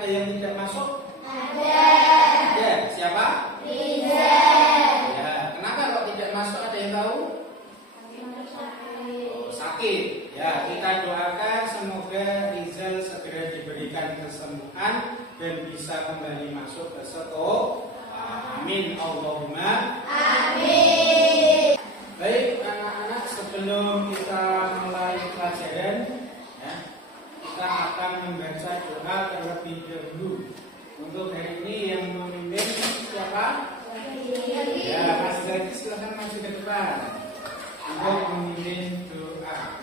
ada yang tidak masuk? Ada. Ada. Siapa? Rizal. Ya, kenapa kok tidak masuk? Ada yang tahu? Oh, sakit. Ya, kita doakan semoga Rizal segera diberikan kesembuhan dan bisa kembali masuk ke sekolah. Amin. Allahumma Amin. Baik anak-anak, sebelum kita mulai pelajaran ya, kita akan membaca doa terlebih dahulu. Untuk hari ini yang memimpin siapa? Ya, Mas Zaki silahkan maju ke depan untuk memimpin doa.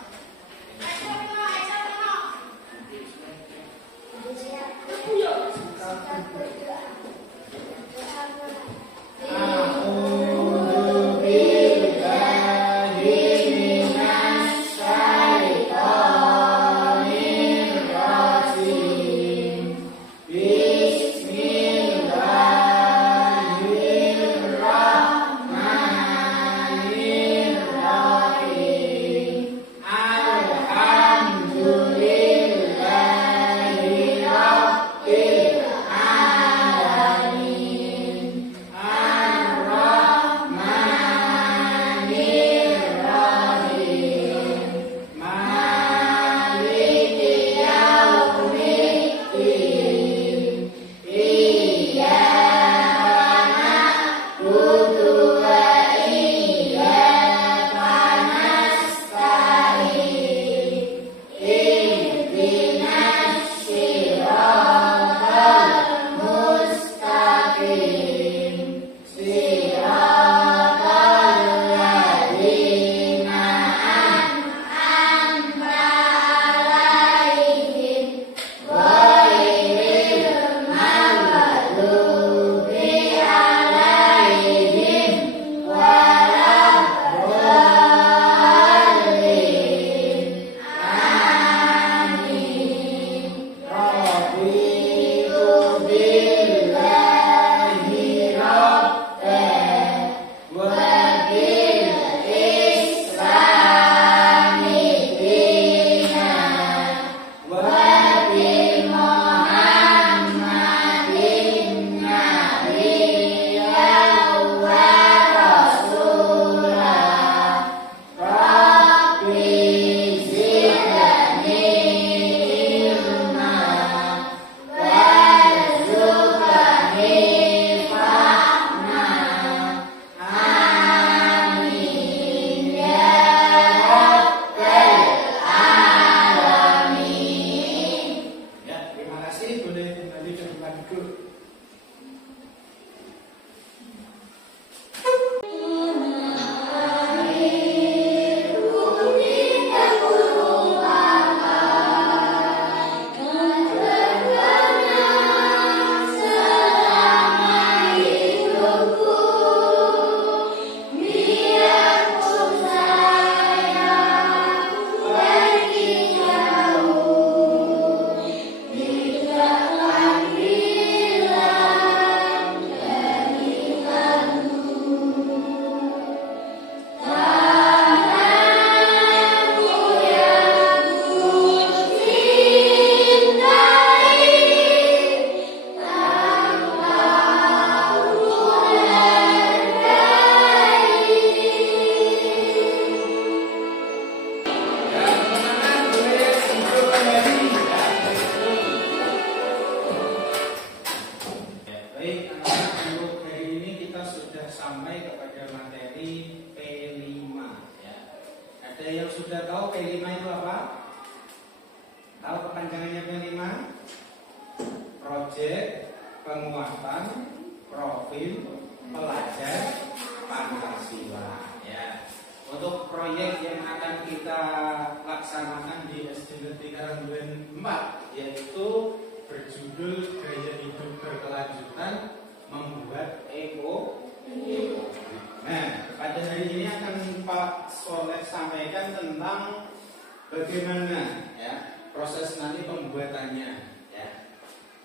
Proyek penguatan profil pelajar Pancasila ya. Untuk proyek yang akan kita laksanakan di SD Negeri Karangduren 4 yaitu berjudul Gaya Hidup Berkelanjutan Membuat Ekonomi. Nah, pada hari ini akan Pak Soleh sampaikan tentang bagaimana ya proses nanti pembuatannya.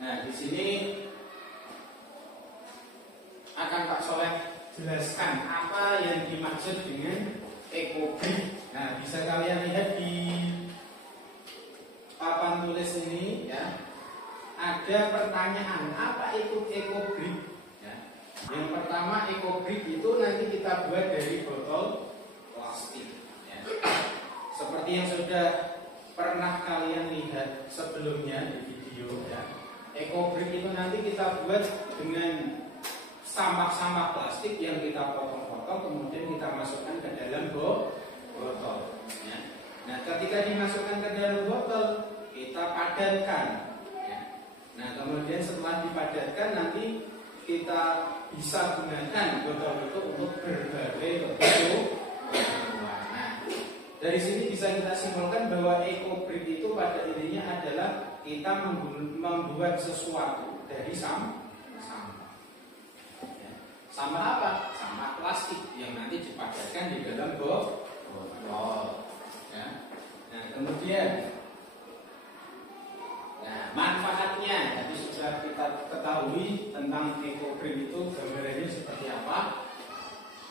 Nah, di sini akan Pak Soleh jelaskan apa yang dimaksud dengan ekobrik. Nah, bisa kalian lihat di papan tulis ini ya. ada pertanyaan, apa itu ekobrik? Ya. Yang pertama, ekobrik itu nanti kita buat dari botol plastik. Ya. Seperti yang sudah pernah kalian lihat sebelumnya di video, ya. Ekobrik itu nanti kita buat dengan sampah-sampah plastik yang kita potong-potong, kemudian kita masukkan ke dalam botol. Ya. Nah, ketika dimasukkan ke dalam botol, kita padatkan. Ya. Nah, kemudian setelah dipadatkan, nanti kita bisa gunakan botol itu untuk berbagai bentuk. Nah, dari sini bisa kita simpulkan bahwa ekobrik itu pada intinya adalah kita membuat sesuatu dari sampah. Sampah apa? Sampah plastik yang nanti dipadatkan di dalam botol. Ya. Nah, kemudian, manfaatnya tadi sudah kita ketahui tentang ekobrik itu gambarannya seperti apa.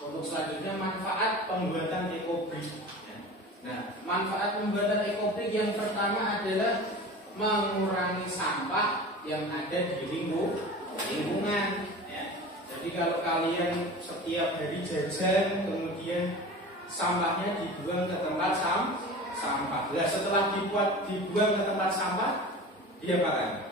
Untuk selanjutnya manfaat pembuatan ekobrik. Ya. Nah, manfaat pembuatan ekobrik yang pertama adalah mengurangi sampah yang ada di lingkungan. Jadi kalau kalian setiap hari jajan, kemudian sampahnya dibuang ke tempat sampah. Nah, setelah dibuang ke tempat sampah, diapakan?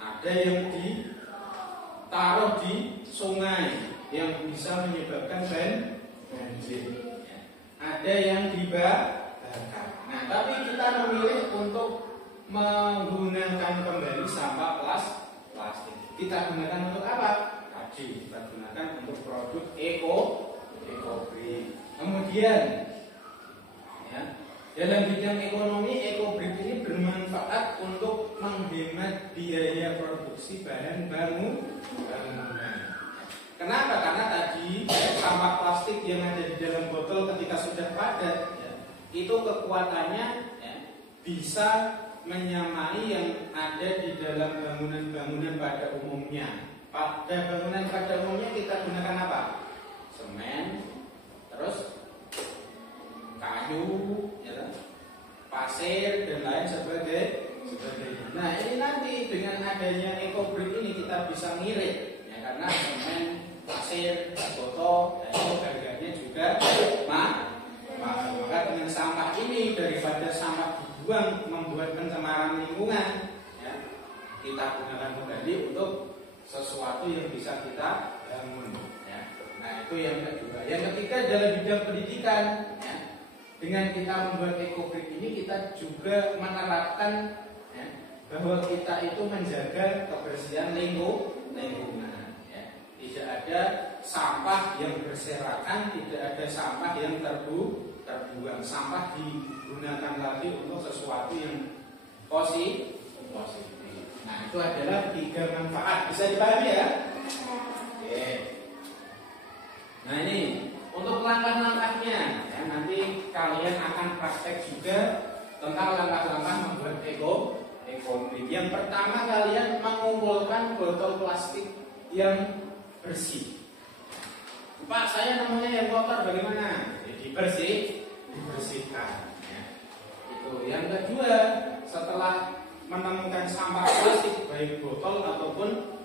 Ada yang ditaruh di sungai yang bisa menyebabkan banjir. Ada yang dibakar. Nah, tapi kita memilih untuk menggunakan kembali sampah plastik. Kita gunakan untuk apa? Tadi kita gunakan untuk produk ekobrik. Kemudian, ya, dalam bidang ekonomi, ekobrik ini bermanfaat untuk menghemat biaya produksi bahan bangunan. Kenapa? Karena tadi sampah plastik yang ada di dalam botol ketika sudah padat, ya, itu kekuatannya, ya, bisa menyamai yang ada di dalam bangunan-bangunan pada umumnya. Pada bangunan pada umumnya kita gunakan apa? Semen, terus kayu, ya, pasir dan lain sebagainya. Nah, ini nanti dengan adanya ekobrik ini kita bisa ngirit, ya, karena semen, pasir, botol, itu harganya juga mahal. Maka dengan sampah ini daripada sampah membuat pencemaran lingkungan, ya, kita gunakan kembali untuk sesuatu yang bisa kita bangun, ya. Nah, itu yang kedua. Yang ketiga dalam bidang pendidikan, ya, dengan kita membuat ekobrik ini kita juga menerapkan, ya, bahwa kita itu menjaga kebersihan lingkungan, ya. Tidak ada sampah yang berserakan, tidak ada sampah yang terbuang. Sampah digunakan lagi untuk sesuatu yang positif. Nah, itu adalah 3 manfaat. Bisa dipahami ya? Oke. Nah, ini untuk langkah-langkahnya, ya, nanti kalian akan praktek juga tentang langkah-langkah membuat ekobrik. Yang pertama, kalian mengumpulkan botol plastik yang bersih. Pak, saya namanya yang kotor, bagaimana? Jadi dibersihkan, ya. Itu. Yang kedua, setelah menemukan sampah plastik baik botol ataupun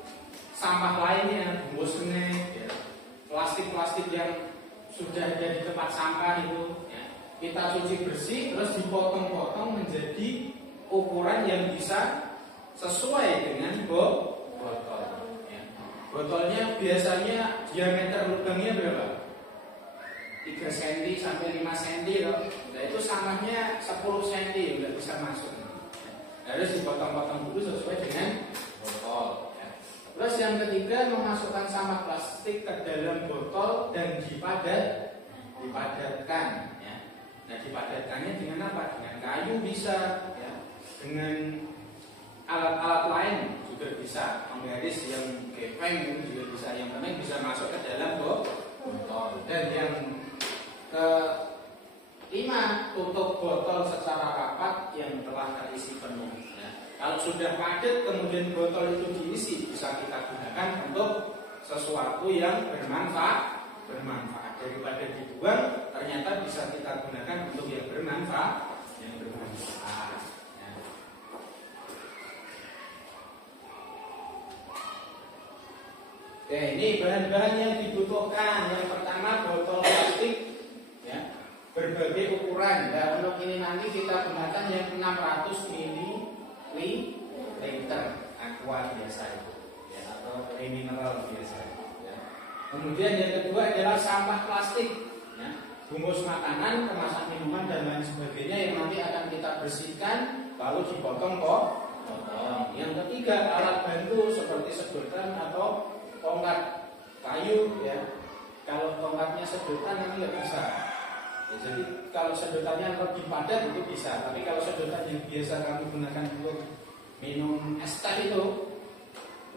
sampah lainnya, bungkus snack, ya, plastik-plastik yang sudah ada di tempat sampah itu, ya, kita cuci bersih terus dipotong-potong menjadi ukuran yang bisa sesuai dengan botol. Ya. Botolnya biasanya diameter lubangnya berapa? 3 cm sampai 5 cm loh. Nah, itu sampahnya 10 cm nggak bisa masuk. Harus dipotong-potong dulu sesuai dengan botol, ya. Terus yang ketiga, memasukkan sampah plastik ke dalam botol dan dipadatkan, ya. Nah, dipadatkannya dengan apa? Dengan kayu bisa, ya. Dengan alat-alat lain juga bisa. Penggaris yang gepeng juga bisa. Yang penting bisa masuk ke dalam botol. Dan yang kelima, tutup botol secara rapat yang telah terisi penuh. Ya. Kalau sudah padat kemudian botol itu diisi, bisa kita gunakan untuk sesuatu yang bermanfaat. Daripada dibuang, ternyata bisa kita gunakan untuk yang bermanfaat. Ya. Oke, ini bahan-bahan yang dibutuhkan. Yang pertama botol plastik, ya, berbagai ukuran. Dan untuk ini nanti kita gunakan yang 600 ml aqua biasa itu, ya, atau mineral biasa. Ya. Kemudian yang kedua adalah sampah plastik, ya, bungkus makanan, kemasan minuman dan lain sebagainya yang nanti akan kita bersihkan lalu dipotong kok. Yang ketiga alat bantu seperti sedotan atau tongkat kayu, ya. Kalau tongkatnya sedotan nanti nggak bisa. Ya, jadi kalau sedotannya lebih padat itu bisa, tapi kalau sedotan yang biasa kamu gunakan untuk minum es teh itu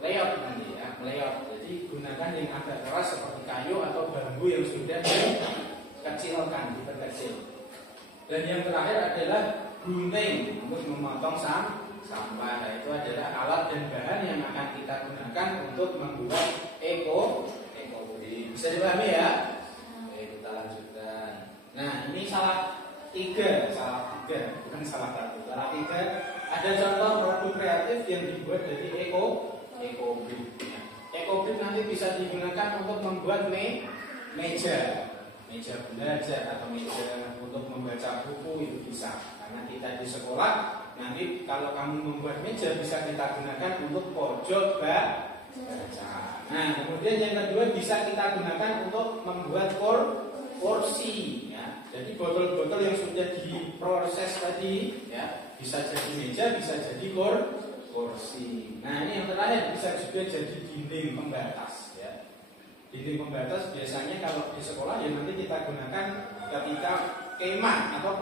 meleot nanti, ya, meleot. Jadi gunakan yang agak keras seperti kayu atau bambu yang sudah dikecilkan, diperkecil. Dan yang terakhir adalah gunting untuk memotong sampah. Nah, itu adalah alat dan bahan yang akan kita gunakan untuk membuat ekobrik. Bisa dipahami ya? Oke, kita lanjutkan. Nah, ini salah tiga, bukan salah satu. Salah tiga. Ada contoh produk kreatif yang dibuat dari ekobrik. Ekobrik nanti bisa digunakan untuk membuat meja belajar atau meja untuk membaca buku, itu bisa. Karena kita di sekolah nanti kalau kamu membuat meja bisa kita gunakan untuk pojok baca. Nah, kemudian yang kedua bisa kita gunakan untuk membuat kursi, ya. Jadi botol-botol yang sudah diproses tadi, ya, bisa jadi meja, bisa jadi kursi. Nah, ini yang terakhir bisa juga jadi dinding pembatas, ya. Dinding pembatas biasanya kalau di sekolah ya nanti kita gunakan ketika kemah atau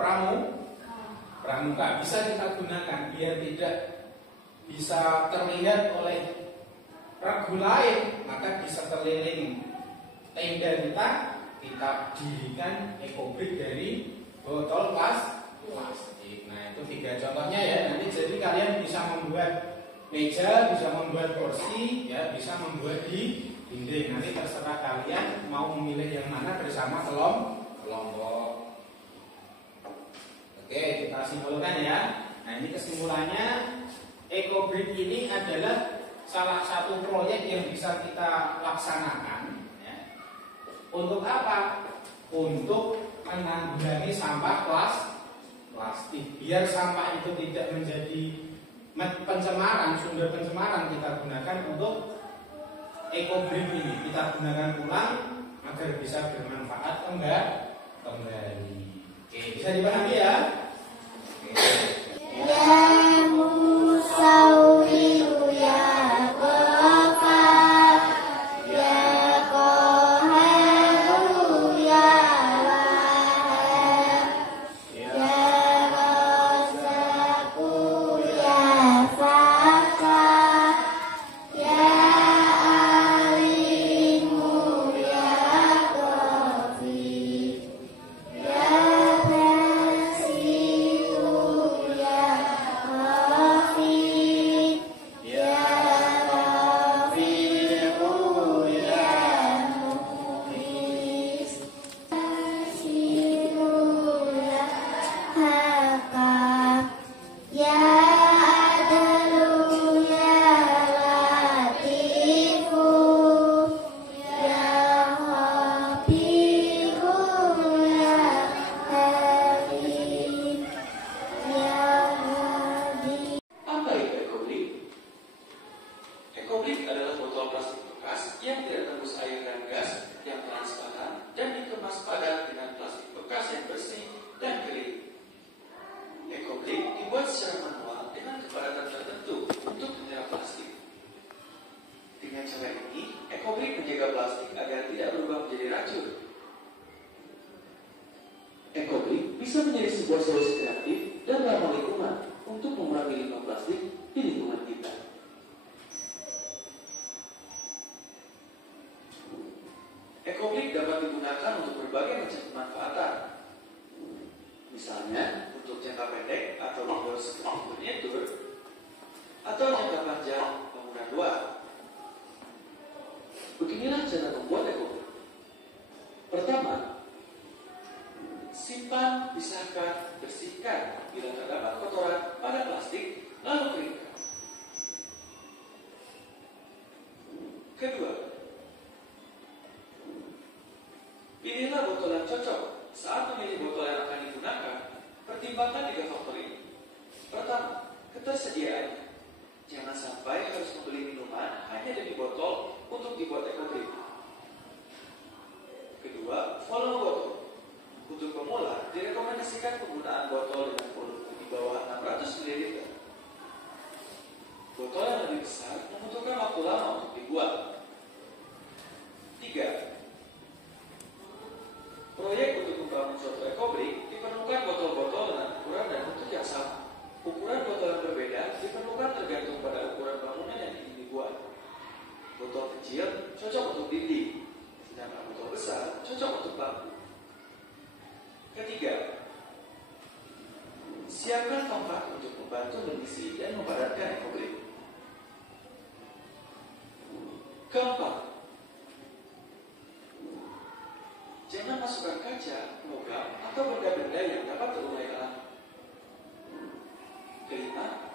pramuka, bisa kita gunakan biar tidak bisa terlihat oleh regu lain, maka bisa keliling tenda kita dirikan ekobrik dari botol plastik. Nah, itu tiga contohnya ya. Nanti jadi kalian bisa membuat meja, bisa membuat kursi, ya, bisa membuat di dinding. Nanti terserah kalian mau memilih yang mana bersama kelompok. Oke, kita simpulkan ya. Nah, ini kesimpulannya, ekobrik ini adalah salah satu proyek yang bisa kita laksanakan, ya. Untuk apa? Untuk menanggulangi sampah plastik. Biar sampah itu tidak menjadi pencemaran, sumber pencemaran, kita gunakan untuk ekobrik ini. Kita gunakan ulang agar bisa bermanfaat kembali. Oke, bisa dipahami ya? Ya Musawiru ya Ghafar, ya Qaharu ya Wahhab, ya Razaqu ya Fattah, ya Alimu ya Ghafir, ya Basiru ya Ghafir, ya Ghafiru ya Mughis, Basiru ya Hakam, ya Adlu ya Latifu, ya Habibu ya Habib, ya Hadi. Apa itu ekobrik? Ekobrik adalah botol plastik bekas yang tidak tembus air dan gas, yang transparan dan dikemas padat dengan plastik bekas yang bersih dan kering. Ekobrik dibuat secara manual dengan kepadatan tertentu untuk menyerap plastik. Dengan cara ini, ekobrik menjaga plastik agar tidak berubah menjadi racun. Ekobrik bisa menjadi sebuah solusi kreatif dan ramah lingkungan untuk mengurangi limbah plastik di lingkungan kita. Ekobrik dapat digunakan untuk berbagai macam pemanfaatan. Misalnya, untuk jangka pendek atau indoor seperti miniatur, atau jangka panjang bangunan luar. Beginilah cara membuat ekobrik. Pertama, simpan, pisahkan, bersihkan bila terdapat kotoran pada plastik, lalu keringkan. Kedua, Ketersediaannya. Jangan sampai harus membeli minuman hanya demi botol untuk dibuat eco-drink. Kedua, volume botol. Untuk pemula, direkomendasikan penggunaan botol dengan volume di bawah 600 ml. Botol yang lebih besar membutuhkan waktu lama untuk dibuat. 3. Proyek untuk membangun suatu eco-drink diperlukan botol-botol dengan ukuran dan bentuk yang sama. Ukuran botol yang berbeda diperlukan tergantung pada ukuran bangunan yang ingin dibuat. Botol kecil cocok untuk dinding, sedangkan botol besar cocok untuk bangku. Ketiga, siapkan tongkat untuk membantu mengisi dan mempadatkan eco-drink. Keempat, jangan masukkan kaca, logam, atau benda-benda yang dapat terurai alami. Kelima,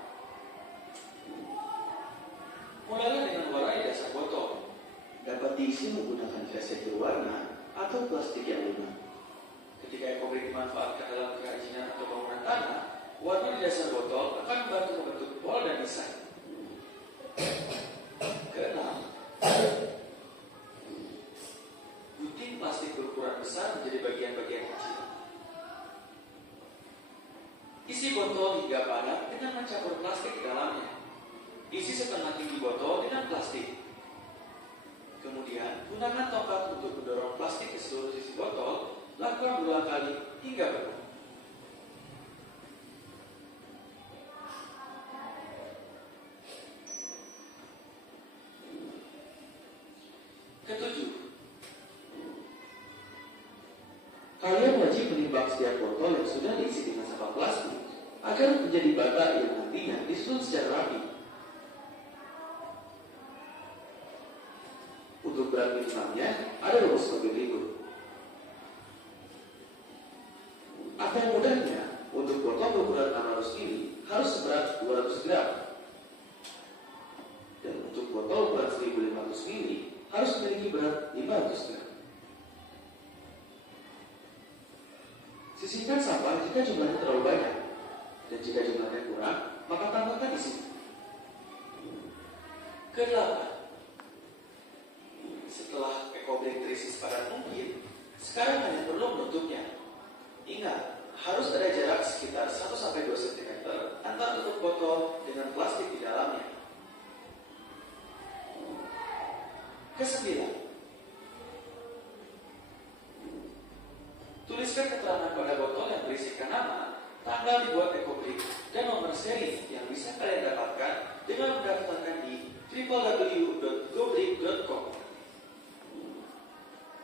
mulailah dengan warai dasar botol. Dapat diisi menggunakan kaset berwarna atau plastik yang lunak. Ketika eco-drink dimanfaatkan dalam kerajinan atau bangunan tanah, warna di dasar botol akan membantu membentuk pola dan desain. Keenam, gunting plastik berukuran besar menjadi bagian-bagian kecil. Isi botol hingga padat dengan mencampur plastik di dalamnya. Isi setengah tinggi botol dengan plastik. Kemudian, gunakan tongkat untuk mendorong plastik ke seluruh sisi botol. Lakukan berulang kali hingga penuh. Ketujuh, kalian wajib menimbang setiap botol yang sudah diisi dengan sampah plastik agar menjadi bata yang nantinya disusun secara rapi. Untuk berat minimalnya ada rumus sebagai berikut. Atau mudahnya, untuk botol berukuran 600 ml harus seberat 200 gram. Dan untuk botol berat 1500 ml harus memiliki berat 500 gram. Sisihkan sampah jika jumlahnya terlalu banyak. Dan jika jumlahnya kurang, maka tambahkan di sini. Kedelapan, setelah eco-drink terisi sepadan mungkin, sekarang hanya perlu menutupnya. Ingat, harus ada jarak sekitar 1-2 cm antara tutup botol dengan plastik di dalamnya. Kesembilan, tuliskan keterangan pada botol yang berisikan nama, tanggal dibuat eco-drink, dan nomor seri yang bisa kalian dapatkan dengan mendaftarkan di www.godrink.com.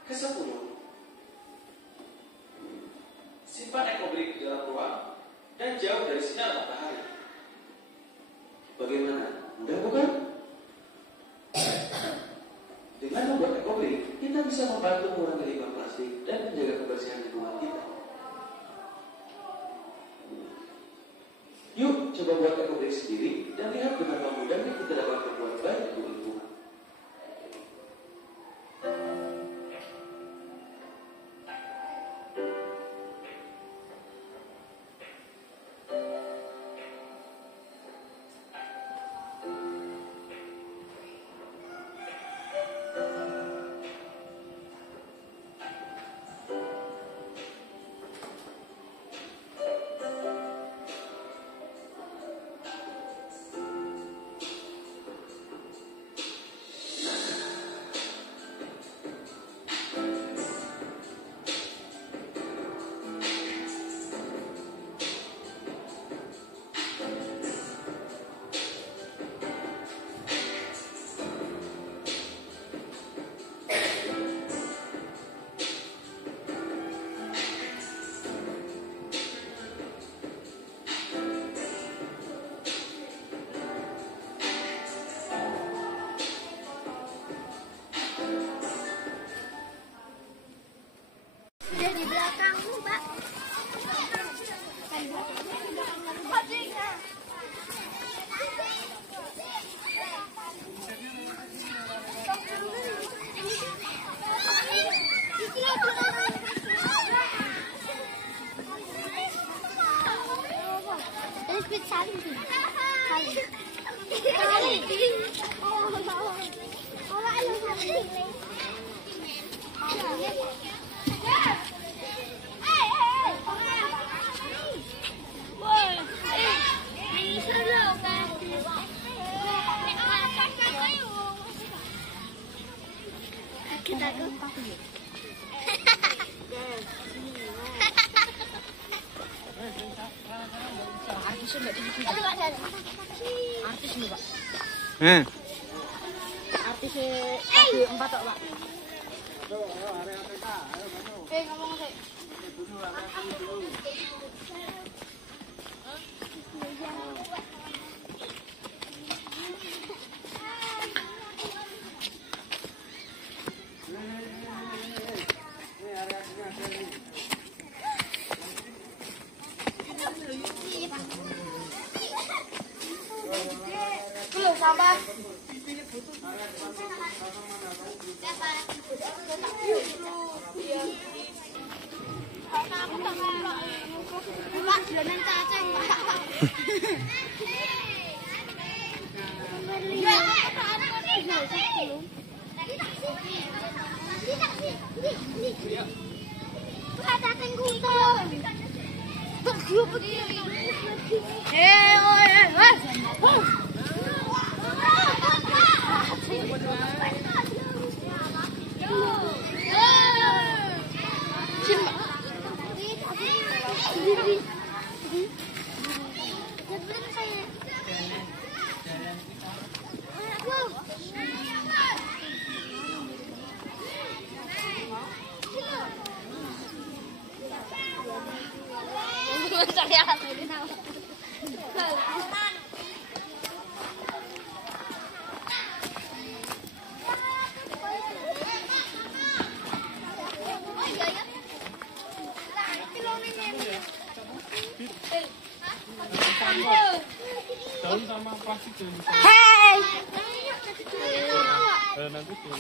Kesepuluh, simpan eco-drink di dalam ruang dan jauh dari sinar matahari. Bagaimana? Mudah bukan? Dengan membuat eco-drink, kita bisa membantu mengurangi limbah plastik dan menjaga kebersihan lingkungan kita. Yuk, coba buat eco-drink sendiri dan lihat betapa mudahnya kita dapat berbuat baik untuk lingkungan. Artis nih, Pak. Eh, Artis kasih 4 tok, Pak. Ngomong sih. Belum sabar. Pak, jalanan cacing, Pak. Daun sama plastik daun. Hey. Nanti tuh.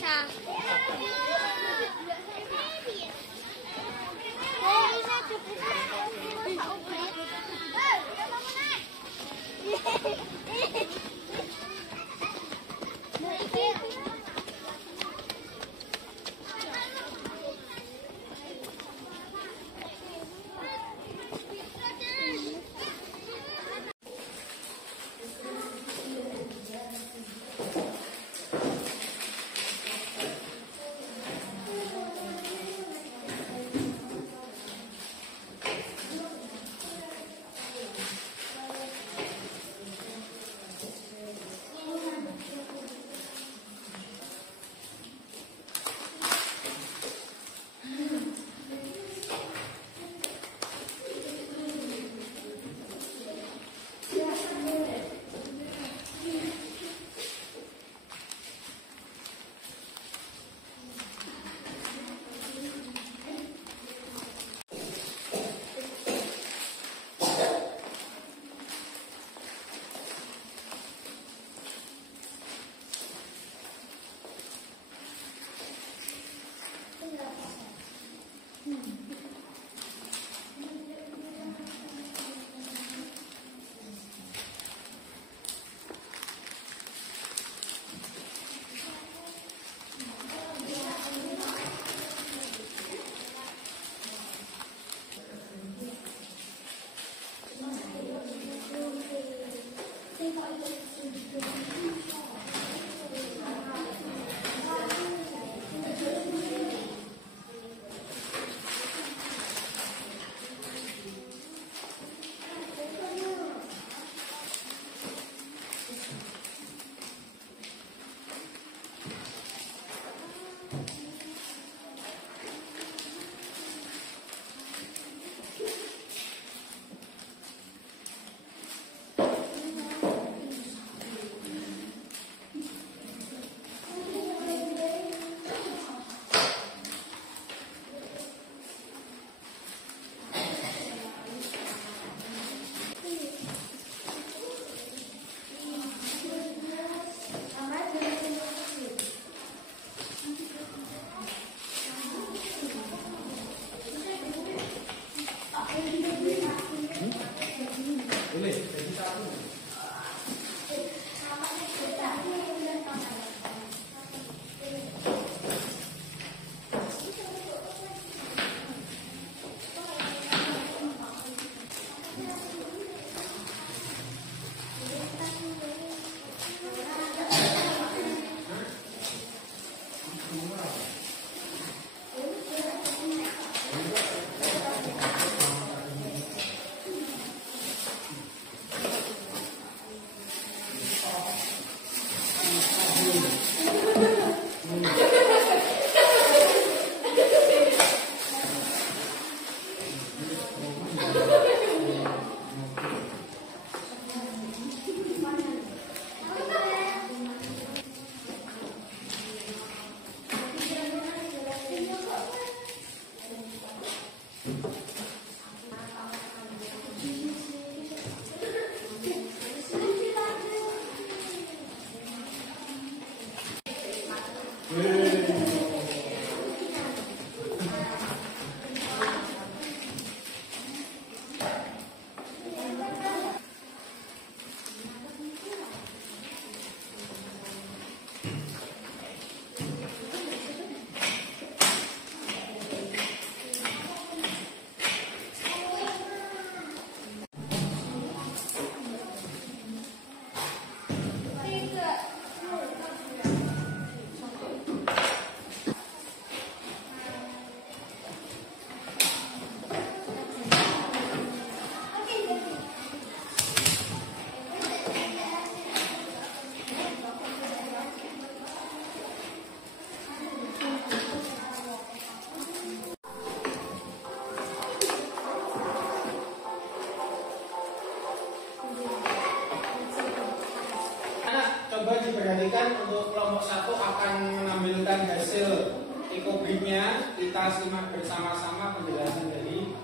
Coba diperhatikan untuk kelompok 1 akan menampilkan hasil ekobridnya. Kita simak bersama-sama penjelasan dari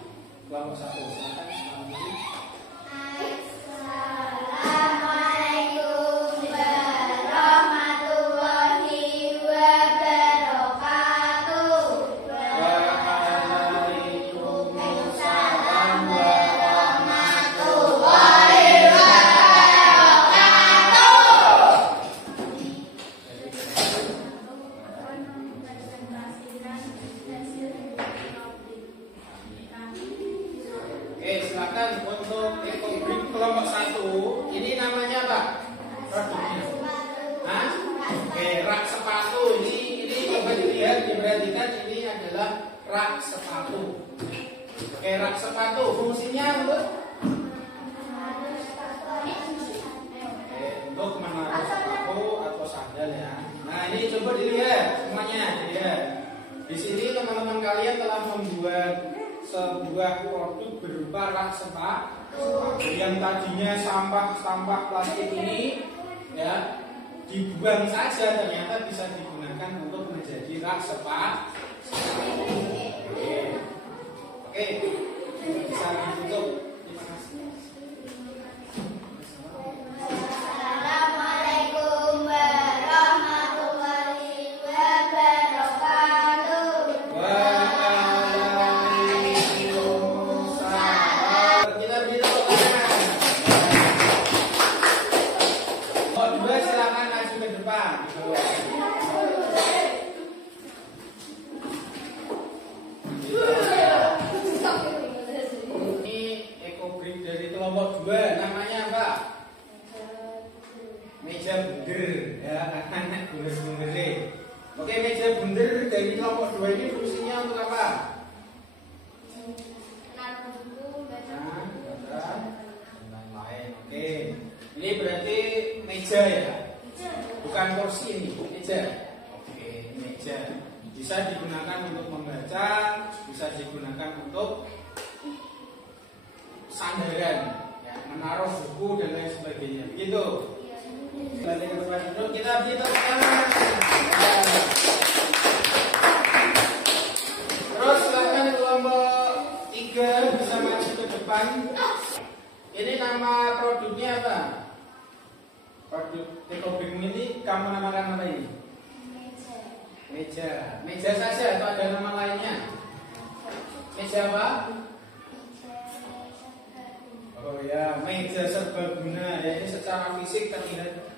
kelompok 1. Silakan. Assalamualaikum warahmatullahi wabarakatuh. Waalaikumsalam Warahmatullahi Oke, silakan untuk ekobrik kelompok 1. Ini namanya apa? Produknya. Hah? Oke, rak sepatu. Ini coba dilihat, diperhatikan ini adalah rak sepatu. Oke, rak sepatu fungsinya untuk menaruh sepatu atau sandal ya. Nah, ini coba dilihat semuanya, dilihat. Di sini teman-teman kalian telah membuat sebuah produk berupa rak sepatu yang tadinya sampah plastik ini ya dibuang saja, ternyata bisa digunakan untuk menjadi rak sepatu. Oke, bisa ditutup. Terima kasih. Assalamualaikum warahmatullahi wabarakatuh. Waalaikumsalam. Kita beri tepuk tangan. Kelompok 2 silakan maju ke depan. Ini ekobrik dari kelompok 2 namanya apa? Meja bundar ya, anak bundar. Oke, meja bundar dari kelompok 2 ini fungsinya untuk apa? Nah, dan lain-lain. Oke, ini berarti meja ya, bukan kursi ini, meja. Oke, meja bisa digunakan untuk membaca, bisa digunakan untuk sandaran, ya, menaruh buku dan lain sebagainya. Begitu. Balik ke tempat duduk, kita beri tepuk tangan. Terus silakan kelompok 3 bisa maju ke depan. Ini nama produknya apa? Produk ekobrik ini kamu namakan apa ini? Meja. Meja saja atau ada nama lainnya? Meja apa? Oh ya, meja serbaguna ya, ini secara fisik terlihat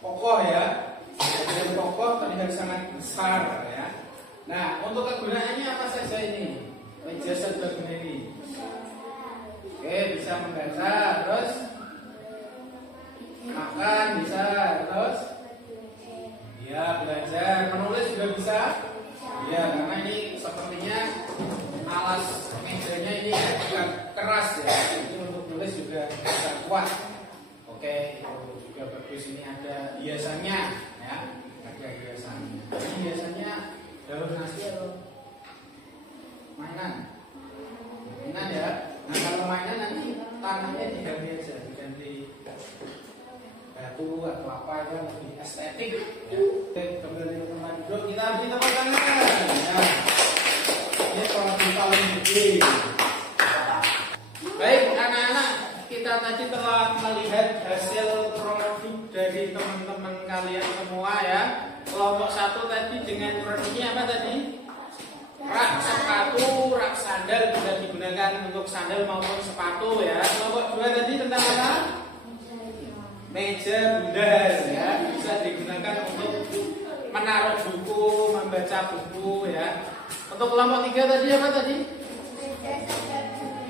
kokoh ya, terlihat kokoh, terlihat sangat besar ya. Nah, untuk kegunaannya apa saja ini? Meja serbaguna ini. Oke, bisa membaca, terus makan bisa, terus ya belajar, menulis juga bisa. Ya, karena ini sepertinya alas mejanya ini agak keras ya, jadi untuk nulis juga bisa kuat. Oke, itu juga bagus. Ini ada hiasannya ya, ada hiasannya. Ini hiasannya daun nasi atau mainan? Mainan ya. Nah, kalau mainan nanti tanahnya diganti aja, diganti batu atau apa itu lebih estetik ya. Oke, kembali ke tempat duduk, kita beri tepuk tangan ya. Ini produk paling gede. Baik anak-anak, kita tadi telah melihat hasil produk dari teman-teman kalian semua ya. kelompok 1 tadi dengan produknya apa tadi? Rak sepatu, rak sandal bisa digunakan untuk sandal maupun sepatu ya. Kelompok 2 tadi tentang apa? Meja bundar ya, bisa digunakan untuk menaruh buku, membaca buku ya. Untuk kelompok 3 tadi apa tadi?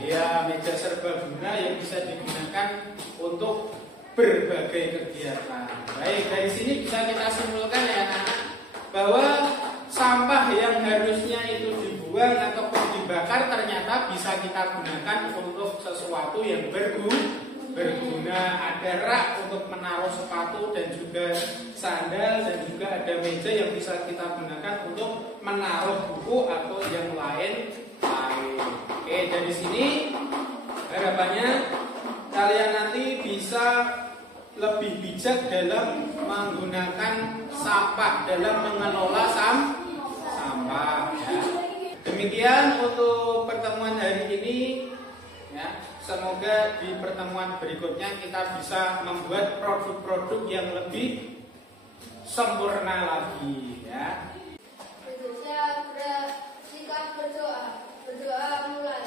Ya, meja serbaguna yang bisa digunakan untuk berbagai kegiatan. Baik, dari sini bisa kita simpulkan ya anak-anak bahwa sampah yang harusnya itu dibuang ataupun dibakar ternyata bisa kita gunakan untuk sesuatu yang berguna. Ada rak untuk menaruh sepatu dan juga sandal, dan juga ada meja yang bisa kita gunakan untuk menaruh buku atau yang lain. Oke, dari sini harapannya kalian nanti bisa lebih bijak dalam menggunakan sampah, dalam mengelola sampah ya. Demikian untuk pertemuan hari ini ya. Semoga di pertemuan berikutnya kita bisa membuat produk-produk yang lebih sempurna lagi ya. Berdoa mulai.